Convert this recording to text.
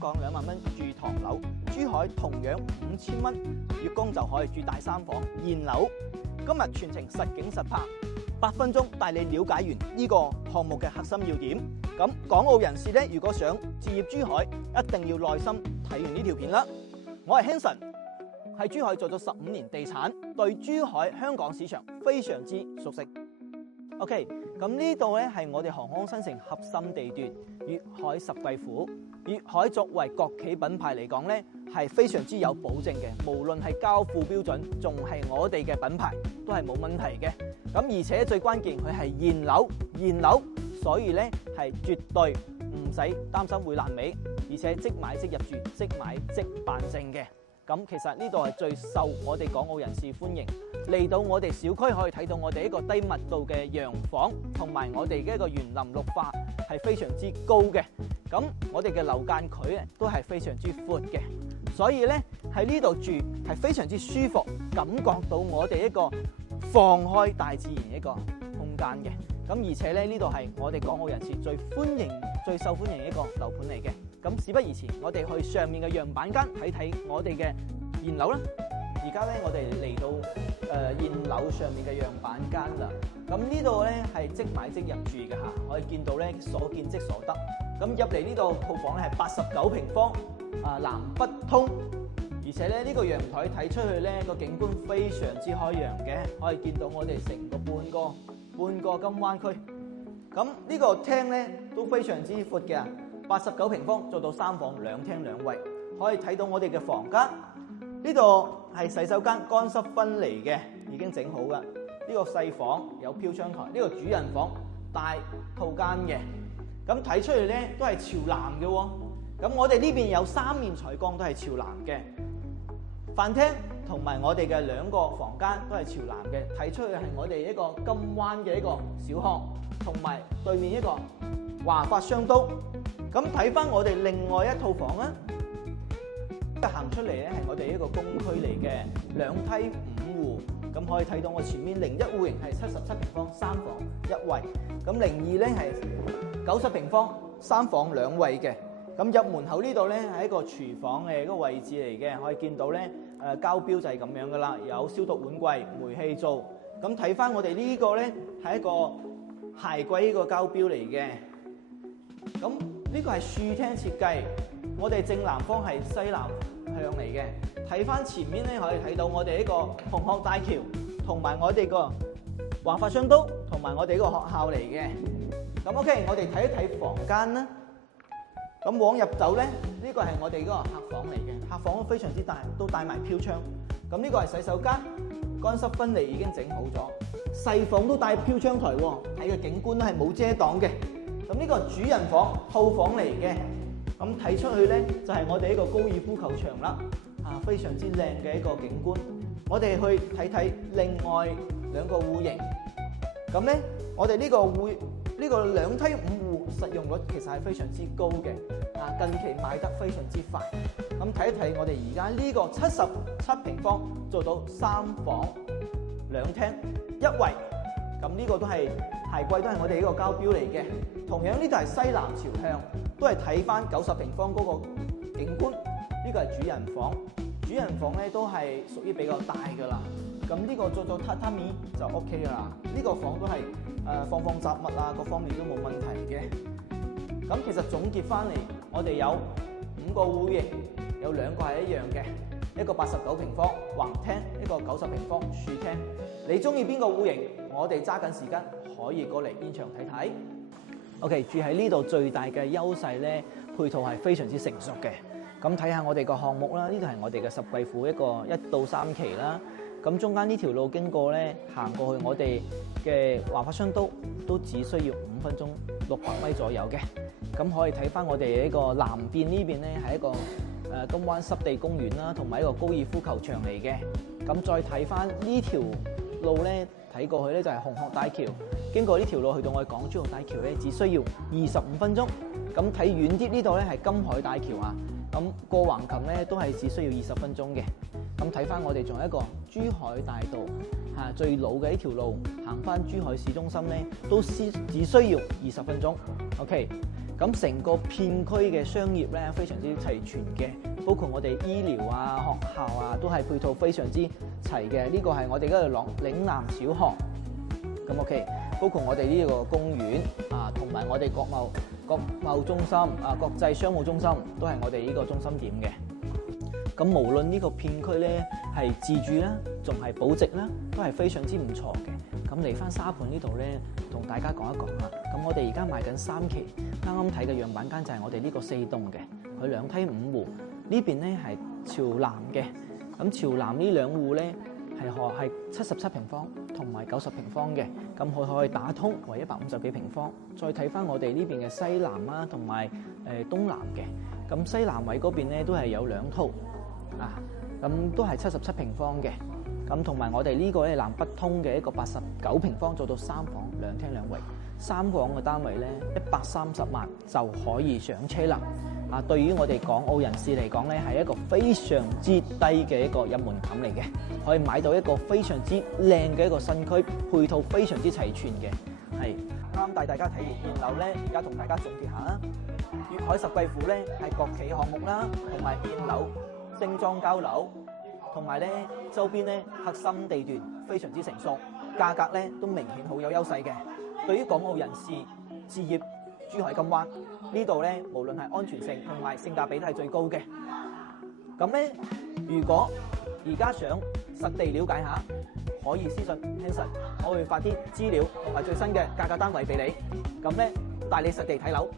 港2萬蚊住唐樓，珠海同樣5000蚊月供就可以住大3房現樓。今日全程實景實拍，8分鐘帶你了解完呢個項目嘅核心要點。咁港澳人士咧，如果想置業珠海，一定要耐心睇完呢條片啦。我係興臣，喺珠海做咗15年地產，對珠海香港市場非常之熟悉。OK， 咁呢度咧係我哋航空新城核心地段，粵海十貴府。粵海作為國企品牌嚟講咧，係非常之有保證嘅，無論係交付標準，仲係我哋嘅品牌，都係冇問題嘅。咁而且最關鍵，佢係現樓，所以咧係絕對唔使擔心會爛尾，而且即買即入住，即買即辦證嘅。咁其實呢度係最受我哋港澳人士歡迎。嚟到我哋小區可以睇到我哋一個低密度嘅洋房，同埋我哋嘅一個園林綠化係非常之高嘅。咁我哋嘅樓間距咧都係非常之闊嘅，所以咧喺呢度住係非常之舒服，感覺到我哋一個放開大自然一個空間嘅。咁而且咧呢度係我哋港澳人士最受歡迎一個樓盤嚟嘅。咁事不宜遲，我哋去上面嘅樣板間睇睇我哋嘅現樓啦。而家咧我哋嚟到現樓上面嘅樣板間啦。咁呢度咧係即買即入住嘅嚇，可以見到咧所見即所得。咁入嚟呢度套房咧係89平方，南北通，而且咧呢個陽台睇出去咧個景觀非常之開揚嘅，可以見到我哋成個半個金灣區。咁呢個廳咧都非常之闊嘅，89平方做到3房2廳2衛，可以睇到我哋嘅房間。呢度係洗手間，乾濕分離嘅，已經整好噶。呢個細房有飄窗台，呢個主人房大套間嘅。咁睇出嚟咧都係朝南嘅喎。咁我哋呢邊有3面採光都係朝南嘅。飯廳同埋我哋嘅2個房間都係朝南嘅，睇出去係我哋一個金灣嘅一個小巷，同埋對面一個華發商都。咁睇翻我哋另外一套房啦。行出嚟咧係我哋一個公區嚟嘅，2梯5戶，咁可以睇到我前面01戶型係77平方3房1衛，咁02咧係90平方3房2衛嘅。咁入門口呢度咧係一個廚房嘅一個位置嚟嘅，可以見到咧交標就係咁樣噶啦，有消毒碗櫃、煤氣灶。咁睇翻我哋呢個咧係一個鞋櫃呢個交標嚟嘅。咁呢個係樹廳設計，我哋正南方係西南向嚟嘅。睇翻前面咧，可以睇到我哋呢個紅鶴大橋，同埋我哋個華發商都，同埋我哋呢個學校嚟嘅。咁 OK， 我哋睇一睇房間啦。咁往入走咧，呢個係我哋嗰個客房嚟嘅，客房非常之大，都帶埋飄窗。咁呢個係洗手間，乾濕分離已經整好咗。細房都帶飄窗台喎，睇個景觀都係冇遮擋嘅。咁呢個主人房套房嚟嘅，咁睇出去咧就係我哋一個高爾夫球場啦，非常之靚嘅一個景觀。我哋去睇睇另外2個戶型。咁咧，我哋呢個2梯5戶實用率其實係非常之高嘅，近期賣得非常之快。咁睇一睇我哋而家呢個77平方做到3房2廳1衛，咁呢個都係鞋櫃，都係我哋呢個交標嚟嘅。同樣呢度係西南朝向，都係睇翻90平方嗰個景觀。呢個係主人房，主人房咧都係屬於比較大噶啦。咁呢個做榻榻米就 OK 噶啦。呢個房都係放雜物啊，各方面都冇問題嘅。咁其實總結翻嚟，我哋有5個戶型，有2個係一樣嘅，一個89平方橫廳，一個90平方豎廳。你中意邊個戶型？我哋揸緊時間可以過嚟現場睇睇。OK， 住喺呢度最大嘅優勢咧，配套係非常之成熟嘅。咁睇下我哋個項目啦，呢度係我哋嘅十貴府一個1到3期啦。咁中間呢條路經過咧，行過去我哋嘅華發商都只需要5分鐘，600米左右嘅。咁可以睇翻我哋呢個南邊呢邊咧係一個金灣濕地公園啦，同埋一個高爾夫球場嚟嘅。咁再睇翻呢條路咧，睇過去咧就係紅鶴大橋。經過呢條路去到我哋港珠澳大橋咧，只需要25分鐘。咁睇遠啲呢度咧係金海大橋啊。咁過橫琴咧都係只需要20分鐘嘅。咁睇翻我哋仲有一個珠海大道，最老嘅呢條路行翻珠海市中心咧，都只需要20分鐘。OK，咁成個片區嘅商業咧非常之齊全嘅，包括我哋醫療啊、學校啊都係配套非常之齊嘅。呢個係我哋嗰度嶺南小學，咁 OK。包括我哋呢個公園啊，同埋我哋國貿中心啊、國際商務中心都係我哋呢個中心點嘅。咁無論呢個片區咧係自住啦，仲係保值啦，都係非常之唔錯嘅。咁嚟翻沙盤呢度咧，同大家講一講啦。咁我哋而家賣緊3期，啱啱睇嘅樣板間就係我哋呢個4棟嘅，佢2梯5戶。呢邊咧係朝南嘅，咁朝南呢2戶咧係77平方同埋90平方嘅，咁佢可以打通為150幾平方。再睇翻我哋呢邊嘅西南啦，同埋東南嘅，咁西南位嗰邊咧都係有2套啊，咁都係77平方嘅。咁同埋我哋呢個咧南北通嘅一個89平方做到3房2廳2衛，3房嘅單位咧130萬就可以上車啦。啊，對於我哋港澳人士嚟講咧，係一個非常之低嘅一個入門檻嚟嘅，可以買到一個非常之靚嘅一個新區，配套非常之齊全嘅。係啱帶大家睇完現樓咧，而家同大家總結下啦。粵海10貴府咧係國企項目啦，同埋現樓精裝交樓，同埋咧周邊咧核心地段非常之成熟，價格咧都明顯好有優勢嘅。對於港澳人士置業，珠海金灣呢度咧，無論係安全性同埋性價比都係最高嘅。咁咧，如果而家想實地了解下，可以私信 Hanson， 我會發啲資料同埋最新嘅價格單位俾你。咁咧，帶你實地睇樓，